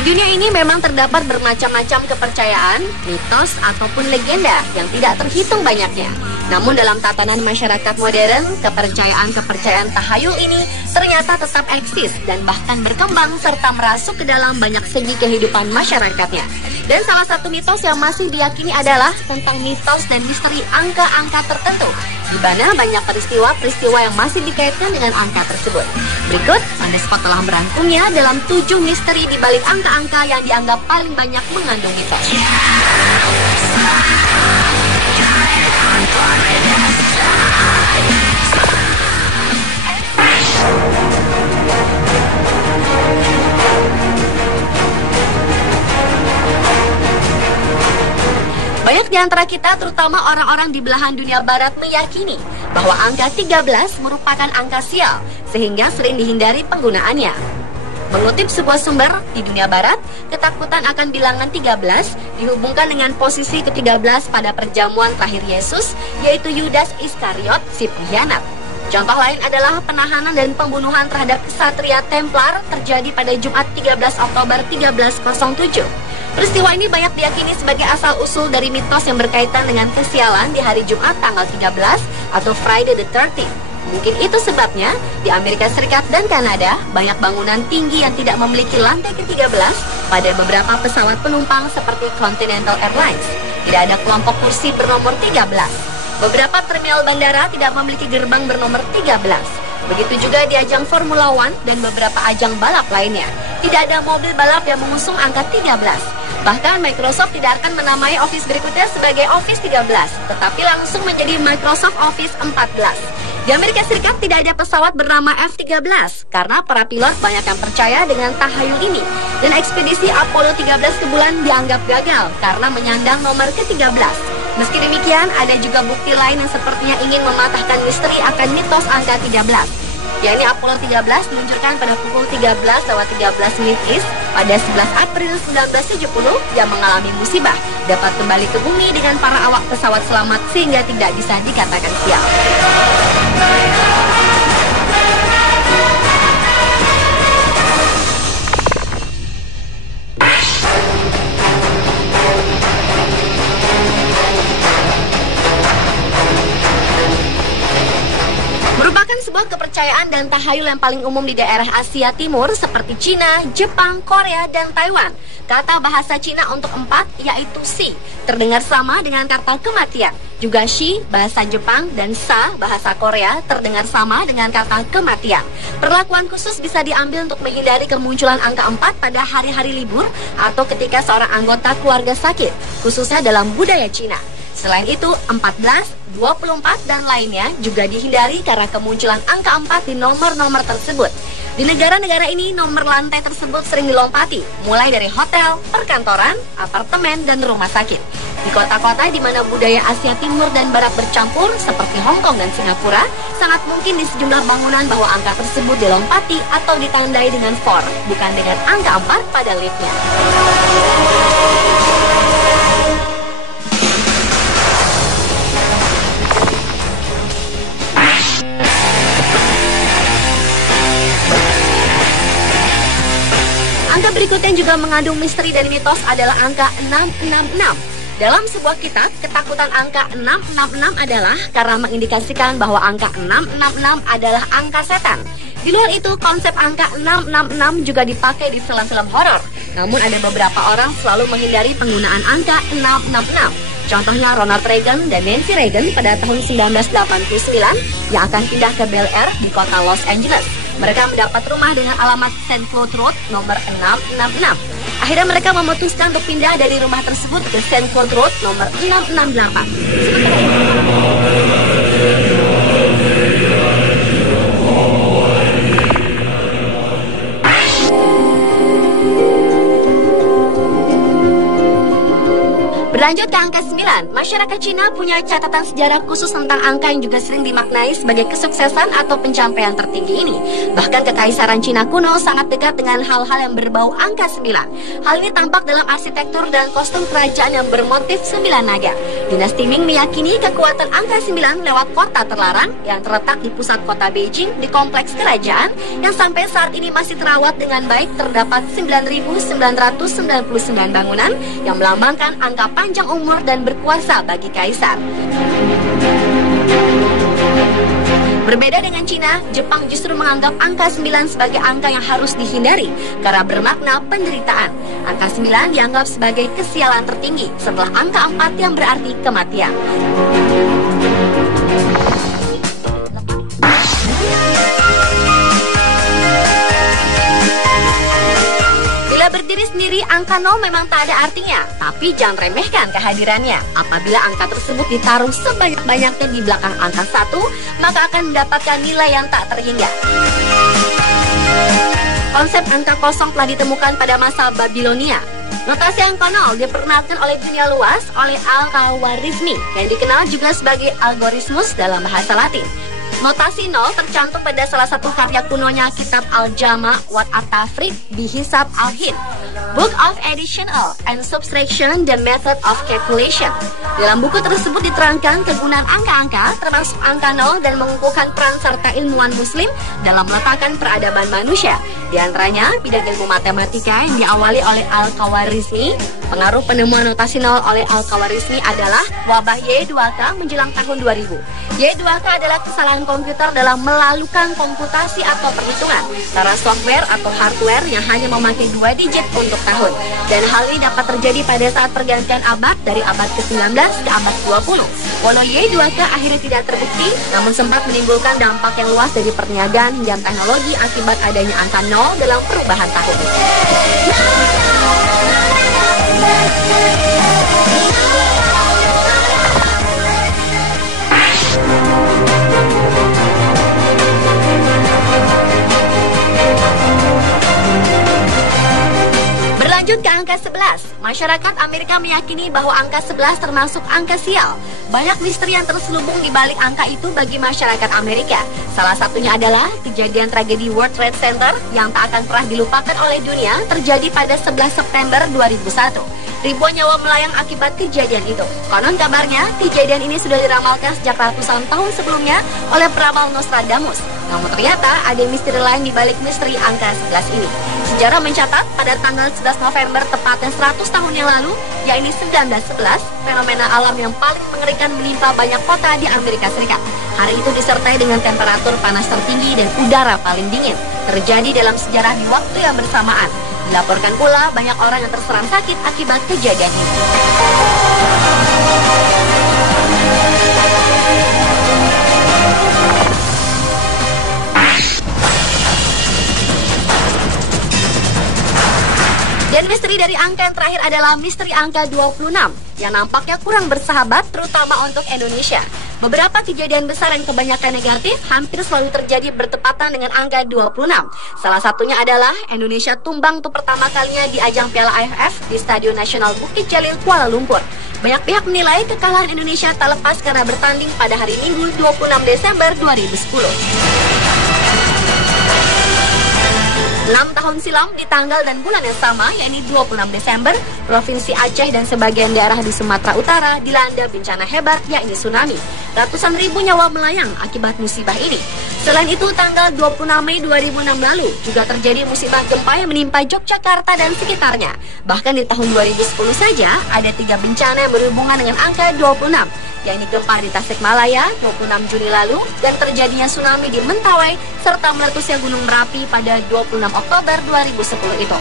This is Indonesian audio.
Di dunia ini memang terdapat bermacam-macam kepercayaan, mitos, ataupun legenda yang tidak terhitung banyaknya. Namun dalam tatanan masyarakat modern, kepercayaan-kepercayaan tahayul ini ternyata tetap eksis dan bahkan berkembang serta merasuk ke dalam banyak segi kehidupan masyarakatnya. Dan salah satu mitos yang masih diyakini adalah tentang mitos dan misteri angka-angka tertentu, di mana banyak peristiwa-peristiwa yang masih dikaitkan dengan angka tersebut. Berikut, On The Spot telah merangkumnya dalam 7 misteri di balik angka-angka yang dianggap paling banyak mengandung mitos. Banyak di antara kita, terutama orang-orang di belahan dunia barat, meyakini bahwa angka 13 merupakan angka sial, sehingga sering dihindari penggunaannya. Mengutip sebuah sumber di dunia barat, ketakutan akan bilangan 13 dihubungkan dengan posisi ke-13 pada perjamuan terakhir Yesus, yaitu Yudas Iskariot, si pengkhianat. Contoh lain adalah penahanan dan pembunuhan terhadap ksatria Templar terjadi pada Jumat 13 Oktober 1307. Peristiwa ini banyak diyakini sebagai asal-usul dari mitos yang berkaitan dengan kesialan di hari Jumat tanggal 13 atau Friday the 13th. Mungkin itu sebabnya di Amerika Serikat dan Kanada banyak bangunan tinggi yang tidak memiliki lantai ke-13 pada beberapa pesawat penumpang seperti Continental Airlines. Tidak ada kelompok kursi bernomor 13. Beberapa terminal bandara tidak memiliki gerbang bernomor 13. Begitu juga di ajang Formula One dan beberapa ajang balap lainnya. Tidak ada mobil balap yang mengusung angka 13. Bahkan Microsoft tidak akan menamai Office berikutnya sebagai Office 13, tetapi langsung menjadi Microsoft Office 14. Di Amerika Serikat tidak ada pesawat bernama F-13 karena para pilot banyak yang percaya dengan tahayul ini. Dan ekspedisi Apollo 13 ke bulan dianggap gagal karena menyandang nomor ke-13. Meski demikian, ada juga bukti lain yang sepertinya ingin mematahkan misteri akan mitos angka 13. Yakni Apollo 13 diluncurkan pada pukul 13:13 East pada 11 April 1970 yang mengalami musibah, dapat kembali ke bumi dengan para awak pesawat selamat sehingga tidak bisa dikatakan sial. Sebuah kepercayaan dan tahayul yang paling umum di daerah Asia Timur seperti Cina, Jepang, Korea, dan Taiwan. Kata bahasa Cina untuk 4 yaitu Si, terdengar sama dengan kata kematian. Juga Shi, bahasa Jepang, dan Sa, bahasa Korea, terdengar sama dengan kata kematian. Perlakuan khusus bisa diambil untuk menghindari kemunculan angka 4 pada hari-hari libur atau ketika seorang anggota keluarga sakit, khususnya dalam budaya Cina. Selain itu, 14, 24, dan lainnya juga dihindari karena kemunculan angka 4 di nomor-nomor tersebut. Di negara-negara ini, nomor lantai tersebut sering dilompati, mulai dari hotel, perkantoran, apartemen, dan rumah sakit. Di kota-kota di mana budaya Asia Timur dan Barat bercampur, seperti Hong Kong dan Singapura, sangat mungkin di sejumlah bangunan bahwa angka tersebut dilompati atau ditandai dengan 4, bukan dengan angka 4 pada liftnya. Angka berikutnya juga mengandung misteri dan mitos adalah angka 666. Dalam sebuah kitab, ketakutan angka 666 adalah karena mengindikasikan bahwa angka 666 adalah angka setan. Di luar itu, konsep angka 666 juga dipakai di film-film horor. Namun ada beberapa orang selalu menghindari penggunaan angka 666. Contohnya Ronald Reagan dan Nancy Reagan pada tahun 1989 yang akan pindah ke Bel Air di kota Los Angeles. Mereka mendapat rumah dengan alamat St. Cloud Road nomor 666. Akhirnya mereka memutuskan untuk pindah dari rumah tersebut ke St. Cloud Road nomor 668. Berlanjut ke angka 9, masyarakat Cina punya catatan sejarah khusus tentang angka yang juga sering dimaknai sebagai kesuksesan atau pencapaian tertinggi ini. Bahkan kekaisaran Cina kuno sangat dekat dengan hal-hal yang berbau angka 9. Hal ini tampak dalam arsitektur dan kostum kerajaan yang bermotif 9 naga. Dinasti Ming meyakini kekuatan angka 9 lewat kota terlarang yang terletak di pusat kota Beijing di kompleks kerajaan yang sampai saat ini masih terawat dengan baik. Terdapat 9.999 bangunan yang melambangkan angka panjang umur dan berkuasa bagi kaisar. Berbeda dengan Cina, Jepang justru menganggap angka 9 sebagai angka yang harus dihindari karena bermakna penderitaan. Angka 9 dianggap sebagai kesialan tertinggi setelah angka 4 yang berarti kematian. Bila berdiri sendiri, angka 0 memang tak ada artinya, tapi jangan remehkan kehadirannya. Apabila angka tersebut ditaruh sebanyak-banyaknya di belakang angka 1, maka akan mendapatkan nilai yang tak terhingga. Konsep angka kosong telah ditemukan pada masa Babilonia. Notasi angka 0 diperkenalkan oleh dunia luas oleh Al-Khawarizmi yang dikenal juga sebagai algoritmus dalam bahasa Latin. Notasi 0 tercantum pada salah satu karya kunonya kitab Al-Jama' wa At-Tafriq Bihisab Al-Hind, Book of Addition and Subtraction, The Method of Calculation. Dalam buku tersebut diterangkan kegunaan angka-angka termasuk angka 0 dan mengukuhkan peran serta ilmuwan muslim dalam meletakkan peradaban manusia. Di antaranya bidang ilmu matematika yang diawali oleh Al-Khawarizmi. Pengaruh penemuan notasi 0 oleh Al-Khawarizmi adalah wabah Y2K menjelang tahun 2000. Y2K adalah kesalahan komputer dalam melakukan komputasi atau perhitungan antara software atau hardware yang hanya memakai 2 digit untuk tahun. Dan hal ini dapat terjadi pada saat pergantian abad dari abad ke-19 ke abad 20. Walau Y2K akhirnya tidak terbukti, namun sempat menimbulkan dampak yang luas dari perniagaan hingga teknologi akibat adanya angka 0 dalam perubahan tahun. Berlanjut ke angka 11, masyarakat Amerika meyakini bahwa angka 11 termasuk angka sial. Banyak misteri yang terselubung di balik angka itu bagi masyarakat Amerika. Salah satunya adalah kejadian tragedi World Trade Center yang tak akan pernah dilupakan oleh dunia terjadi pada 11 September 2001. Ribuan nyawa melayang akibat kejadian itu. Konon kabarnya, kejadian ini sudah diramalkan sejak ratusan tahun sebelumnya oleh peramal Nostradamus. Namun ternyata ada misteri lain di balik misteri angka 11 ini. Sejarah mencatat pada tanggal 11 November tepatnya 100 tahun yang lalu, yakni 1911, fenomena alam yang paling mengerikan menimpa banyak kota di Amerika Serikat. Hari itu disertai dengan temperatur panas tertinggi dan udara paling dingin. Terjadi dalam sejarah di waktu yang bersamaan. Dilaporkan pula banyak orang yang terserang sakit akibat kejadian ini. Dan misteri dari angka yang terakhir adalah misteri angka 26 yang nampaknya kurang bersahabat terutama untuk Indonesia. Beberapa kejadian besar yang kebanyakan negatif hampir selalu terjadi bertepatan dengan angka 26. Salah satunya adalah Indonesia tumbang untuk pertama kalinya di ajang Piala AFF di Stadion Nasional Bukit Jalil, Kuala Lumpur. Banyak pihak menilai kekalahan Indonesia tak lepas karena bertanding pada hari Minggu 26 Desember 2010. 6 tahun silam di tanggal dan bulan yang sama, yakni 26 Desember, Provinsi Aceh dan sebagian daerah di Sumatera Utara dilanda bencana hebat, yakni tsunami. Ratusan ribu nyawa melayang akibat musibah ini. Selain itu, tanggal 26 Mei 2006 lalu juga terjadi musibah gempa yang menimpa Yogyakarta dan sekitarnya. Bahkan di tahun 2010 saja ada 3 bencana yang berhubungan dengan angka 26, yakni gempa di Tasikmalaya 26 Juni lalu dan terjadinya tsunami di Mentawai serta meletusnya Gunung Merapi pada 26 Oktober 2010 itu.